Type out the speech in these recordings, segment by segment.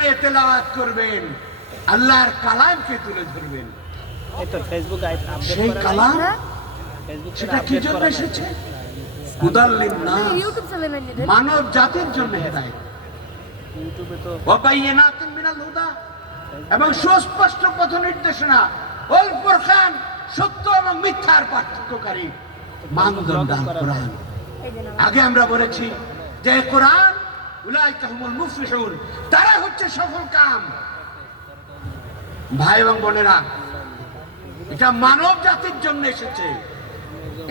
কোরআনে তেলাওয়াত করবেন আল্লাহর কালামকে তুলে ধরবেন। সেই কালাম? সেটা কি জন্য এসেছে? উদাল্লিন না মানব জাতির জন্য হেদায়েত। এবং সুস্পষ্ট পথ নির্দেশনা ফুরকান সত্য এবং মিথ্যার পার্থক্যকারী মানদণ্ড কোরআন। আগে আমরা বলেছি যে কোরআন তারা হচ্ছে সফল কাম। ভাই এবং বোনেরা, এটা মানব জাতির জন্য এসেছে।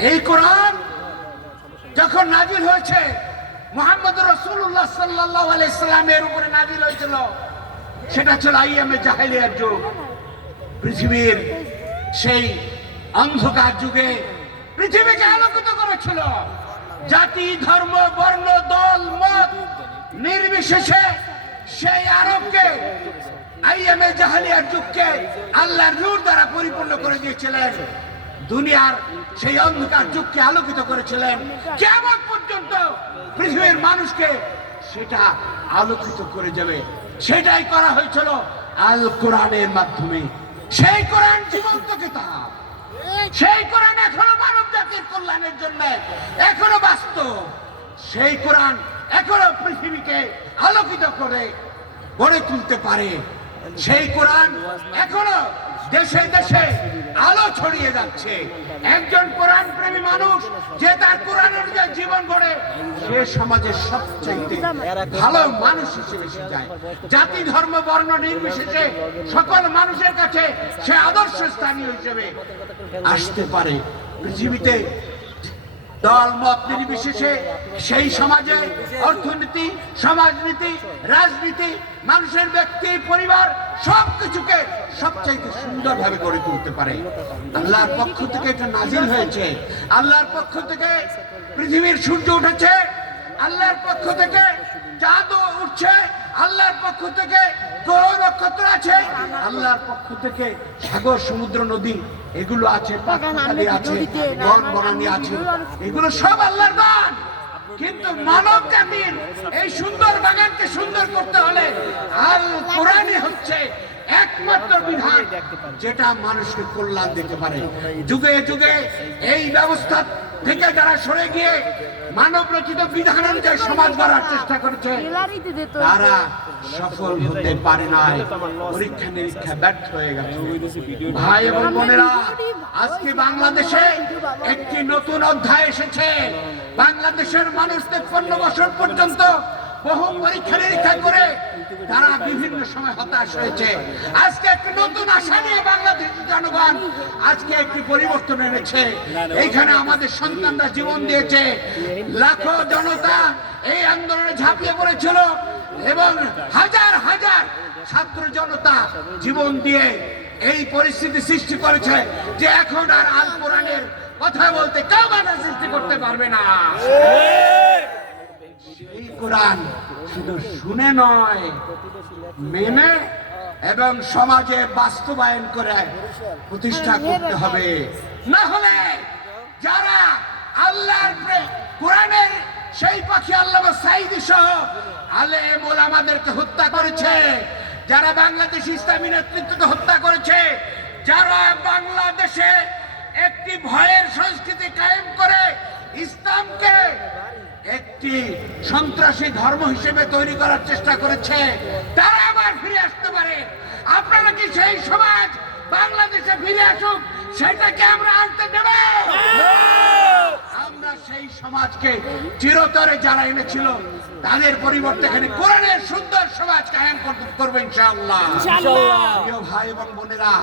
এই কোরআন যখন নাজিল হয়েছে মোহাম্মদ রসুল্লাহ সাল্লাহ আলাইসাল্লামের উপরে নাজিল হয়েছিল, সেটা ছিল আইএমএ জাহেলিয়ার যুগ। পৃথিবীর সেই অন্ধকার যুগে পৃথিবীকে আলোকিত করেছিল। জাতি, ধর্ম, বর্ণ, দল, মত নির্বিশেষে সেই আরবকে, আইএমএ জাহালিয়ার যুগকে আল্লাহর নূর দ্বারা পরিপূর্ণ করে দিয়েছিলেন। দুনিয়ার সেই অন্ধকার যুগকে আলোকিত করেছিলেন। কেমন পর্যন্ত পৃথিবীর মানুষকে সেটা আলোকিত করে যাবে। সেটাই করা হয়েছিল আল কোরআনের মাধ্যমে। সেই কোরআন জীবন্ত কিতাব। সেই কোরআন এখনও মানব জাতির কল্যাণের জন্য এখনও বাস্তব। সেই কোরআন এখনও পৃথিবীকে আলোকিত করে গড়ে তুলতে পারে। সেই কোরআন এখনও দেশে দেশে আলো ছড়িয়ে যাচ্ছে। একজন কোরআন প্রেমী মানুষ যে তার কোরআন অনুযায়ী জীবন গড়ে, সে সমাজের সবচাইতে ভালো মানুষ হিসেবে সে যায়। জাতি, ধর্ম, বর্ণ নির্বিশেষে সকল মানুষের কাছে সে আদর্শ স্থানীয় হিসেবে আসতে পারে। পৃথিবীতে দল মত নির্বিশেষে সেই সমাজে অর্থনীতি, সমাজনীতি, রাজনীতি, মানুষের ব্যক্তি, পরিবার, সবকিছুকে সবচাইতে সুন্দরভাবে গড়ে তুলতে পারে। আল্লাহর পক্ষ থেকে এটা নাজিল হয়েছে। আল্লাহর পক্ষ থেকে পৃথিবীর সূর্য উঠেছে। আল্লাহর পক্ষ থেকে চাঁদ উঠছে। আল্লাহর পক্ষ থেকে গ্রহ নক্ষত্র আছে। আল্লাহর পক্ষ থেকে সাগর সমুদ্র নদী এগুলো আছে আছে বন বনানি আছে। এগুলো সব আল্লাহর দান কিন্তু মানব জাতির এই সুন্দর বাগানকে সুন্দর করতে হলে আল কোরআনই হচ্ছে একমাত্র বিধান যেটা মানুষকে কল্যাণ দিতে পারে। যুগে যুগে এই ব্যবস্থা থেকে যারা সরে গিয়ে মানব রচিত বিধান অনুযায়ী সমাজ গড়ার চেষ্টা করেছে তারা সফল হতে পারে নাই। পরীক্ষা নিরীক্ষা ব্যর্থ হয়ে গেছে। ভাই এবং বোনেরা আজকে বাংলাদেশে একটি নতুন অধ্যায় এসেছে। বাংলাদেশের মানুষ তেপ্পান্ন বছর পর্যন্ত বহু পরীক্ষা নিরীক্ষা করে তারা বিভিন্ন সময় হতাশ হয়েছে। আজকে একটি নতুন আশা নিয়ে বাংলাদেশের জনগণ আজকে একটি পরিবর্তন এনেছে। এইখানে আমাদের সন্তানরা জীবন দিয়েছে। লাখো জনতা এই আন্দোলনে ঝাঁপিয়ে পড়েছিল এবং হাজার হাজার ছাত্র জনতা জীবন দিয়ে এই পরিস্থিতি সৃষ্টি করেছে যে এখন আর আল কোরআনের কথা বলতে কেউ বাধা সৃষ্টি করতে পারবে না। এই কোরআন শুধু শুনে নয়, মেনে এবং সমাজে বাস্তবায়ন করে প্রতিষ্ঠা করতে হবে। না হলে যারা আল্লাহর কোরআনের সেই পাখি আল্লাহ সাইদি সহ আলেম ওলামাদেরকে হত্যা করেছে, যারা বাংলাদেশ ইসলামী নেতৃত্বকে হত্যা করেছে, যারা বাংলাদেশে একটি ভয়ের সংস্কৃতি কায়েম করে একটি সন্ত্রাসী ধর্ম হিসেবে তৈরি করার চেষ্টা করেছে তারা আবার ফিরে আসতে পারে। আপনারা কি সেই সমাজ বাংলাদেশে ফিরে আসুক সেটাকে আমরা আনতে দেব? আমরা সেই সমাজকে চিরতরে যারা এনেছিল তাদের পরিবর্তে এখানে কোরআনের সুন্দর সমাজ কায়েম করব ইনশাআল্লাহ। প্রিয় ভাই এবং বোনেরা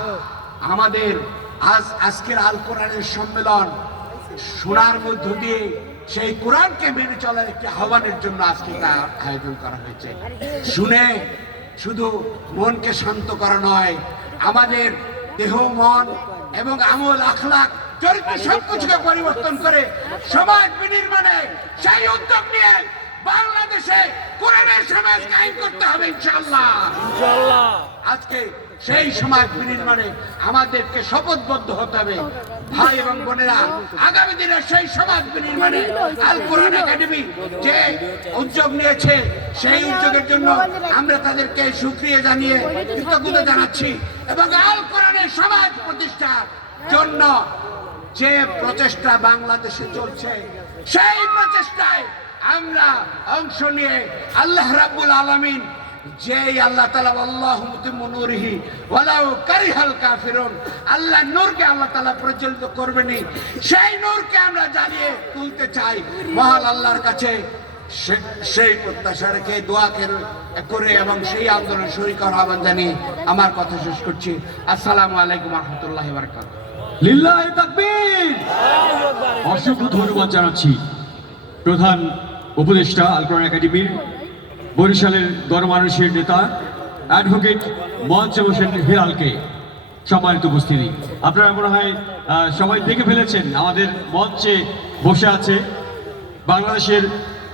আমাদের আজ আজকের আল কোরআনের সম্মেলন শোনার মধ্য দিয়ে সেই কোরআনকে মেনে চলার একটি আহ্বানের জন্য আজকে তা আয়োজন করা হয়েছে। শুনে শুধু মনকে শান্ত করা নয় আমাদের দেহ মন এবং আমল আখলাক চরিত্র সবকিছুকে পরিবর্তন করে সমাজ বিনির্মাণে সেই উদ্যোগ নিয়ে বাংলাদেশে কোরআনের সমাজ কায়েম করতে হবে ইনশাআল্লাহ। আজকে সেই সমাজ বিনির্মাণে আমাদেরকে শপথবদ্ধ হতে হবে। ভাই এবং বোনেরা, আগামী দিনে সেই সমাজ বিনির্মাণে আল কোরআন একাডেমি যে উদ্যোগ নিয়েছে, সেই উদ্যোগের জন্য আমরা তাদেরকে সুক্রিয়া জানিয়ে কৃতজ্ঞতা জানাচ্ছি এবং আল কোরআনের সমাজ প্রতিষ্ঠার জন্য যে প্রচেষ্টা বাংলাদেশে চলছে, সেই প্রচেষ্টায় আমরা অংশ নিয়ে আল্লাহ রাব্বুল আলামিন আমরা কথা শেষ করছি। আসসালামু আলাইকুম রহমতুল্লাহ অসংখ্য ধন্যবাদ জানাচ্ছি। প্রধান উপদেষ্টা আল কোরআন একাডেমির বরিশালের গণমানুষের নেতা অ্যাডভোকেট মঞ্চে হোসেন হিরালকে সম্মানিত উপস্থিতি। আপনারা মনে হয় সবাই দেখে ফেলেছেন আমাদের মঞ্চে বসে আছে বাংলাদেশের